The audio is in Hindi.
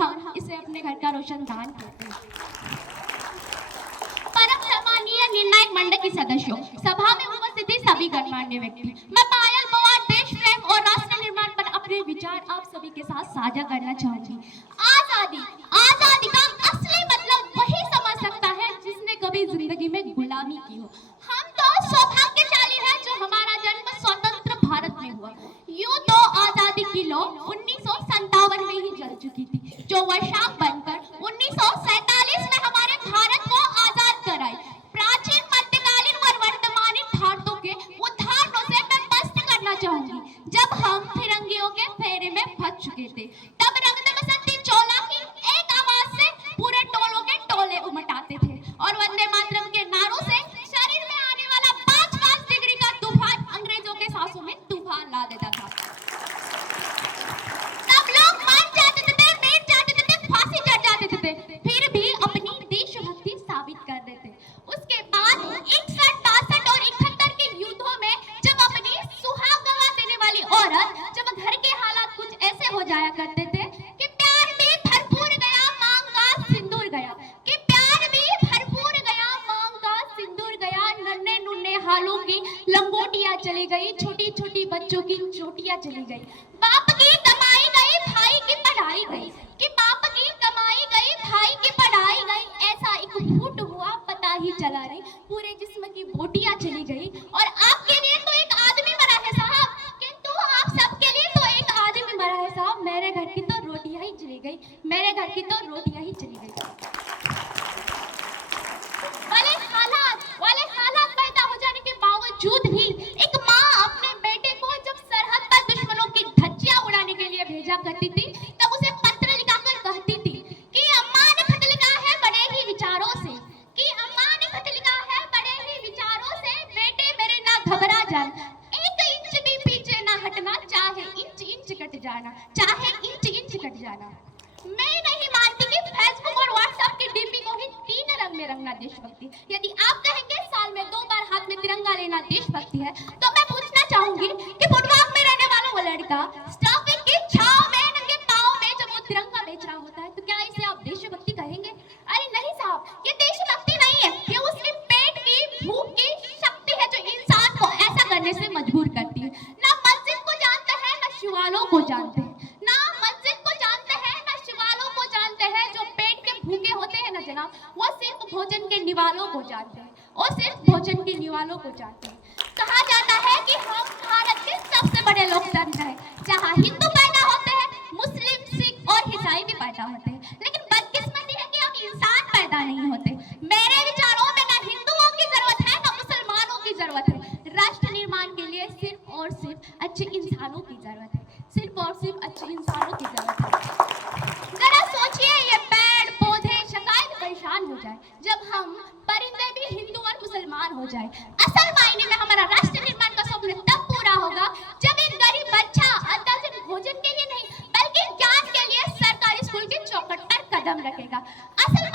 हम इसे अपने घर का रोशनदान कहते हैं। परम सम्मानीय निर्णायक मंडल के सदस्यों, सभा में उपस्थित सभी गणमान्य व्यक्ति, मैं पायल पवार देश प्रेम और राष्ट्र निर्माण पर अपने विचार आप सभी के साथ साझा करना चाहूंगी। आजादी आजादी का असली मतलब वही समझ सकता है जिसने कभी जिंदगी में गुलामी की हो। हम तो सौभाग्यशाली हैं जो हमारा जन्म स्वतंत्र भारत में हुआ। यूं तो आजादी की लौ 1957 में ही जल चुकी थी, जो वर्षांत बनकर 1947 में हमारे भारत को आजाद कराई। प्राचीन मध्यकालीन और वर्तमानी भारतों के उदाहरणों से मैं स्पष्ट करना चाहूंगी। जब हम फिरंगियों के फेरे में फंस चुके थे, तब रंगते बसंती चोला की एक आवाज से पूरे टोलों के टोले उमटाते थे और वंदे मातरम के नारों से शरीर में आने वाला 5-5 डिग्री का तूफान अंग्रेजों के सांसों में तूफान ला देता था। सब लोग मर जाते थे, मिट जाते थे, फांसी चढ़ जाते थे, फिर भी अपनी देशभक्ति साबित कर देते। उसके बाद 61, 62 और 71 के युद्धों में जब अपनी सुहाग गवा देने वाली औरत, जब घर के हालात कुछ ऐसे हो जाया करते थे कि प्यार भी भरपूर गया, मांग का सिंदूर गया, कि प्यार भी भरपूर गया, मांग का सिंदूर गया, नन्हे नुन्हे हालों की लंगोटियां चली गई, छोटी छोटी बच्चों की चोटियां चली गई, बाप की कमाई गई, भाई की पढ़ाई गई, कि बाप की कमाई गई, भाई की पढ़ाई गई, ऐसा एक फूट हुआ पता ही चला नहीं, पूरे जिस्म की बोटियां चली गई। और आपके लिए तो एक आदमी मरा है साहब, किंतु आप सबके लिए तो एक आदमी मरा है साहब। मेरे घर की तो रोटियां ही चली गई, मेरे घर की तो रोटियां ही चली गई। वाले हालात पैदा हो जाने के बावजूद भी एक माँ अपने बेटे को जब सरहद पर दुश्मनों की धज्जियां उड़ाने के लिए भेजा करती थी, तब उसे पत्र लिखाकर कहती थी कि अम्मा ने खत लिखा है बड़े ही विचारों से, कि अम्मा ने खत लिखा है बड़े ही विचारों से, बेटे मेरे ना घबरा जाना, 1 इंच भी पीछे ना हटना, चाहे इंच इंच कट जाना, चाहे इंच इंच कट जाना। मैं नहीं मानती कि फेसबुक और व्हाट्सएप की डीपी को ही 3 रंग में रंगना देशभक्ति। यदि आप कहेंगे साल में 2 बार हाथ में तिरंगा लेना देशभक्ति है, तो मैं पूछना चाहूंगी कि फुटपाथ में रहने वाला वो लड़का ट्रैफिक की छांव में नंगे पांव में जब वो तिरंगा बेच रहा होता है, तो क्या इसे आप देशभक्ति कहेंगे? अरे नहीं साहब, ये देशभक्ति नहीं है, ये उसके पेट की भूख की शक्ति है जो इंसान को ऐसा करने से मजबूर करती है। ना मस्जिद को जानते हैं, ना शिवालों को जानते हैं, ना मस्जिद को जानते हैं, ना शिवालों को जानते हैं, जो पेट के भूखे होते हैं ना जनाब, वो सिर्फ भोजन के निवालों को जानते हैं, और सिर्फ भोजन के निवालों को जानते हैं। कहा जाता है कि हम भारत के सबसे बड़े लोकतंत्र हैं, जहाँ हिंदू पैदा होते हैं, मुस्लिम, सिख और ईसाई भी पैदा होते हैं, लेकिन बदकिस्मती है कि हम इंसान पैदा नहीं होते। मेरे विचारों में ना हिंदुओं की जरूरत है, ना मुसलमानों की जरूरत है। राष्ट्र निर्माण के लिए सिर्फ और सिर्फ अच्छे इंसानों की जरूरत है, सिर्फ और सिर्फ अच्छे इंसानों की जरूरत है। जरा सोचिए, ये पेड़ पौधे शायद परेशान हो जाए, जब हम परिंदे भी हिंदू और मुसलमान हो जाए। असल मायने में हमारा राष्ट्र निर्माण का स्वप्न तब पूरा होगा जब एक गरीब बच्चा अंदाज़न भोजन के लिए नहीं बल्कि ज्ञान के लिए सरकारी स्कूल के चौखट पर कदम रखेगा। असल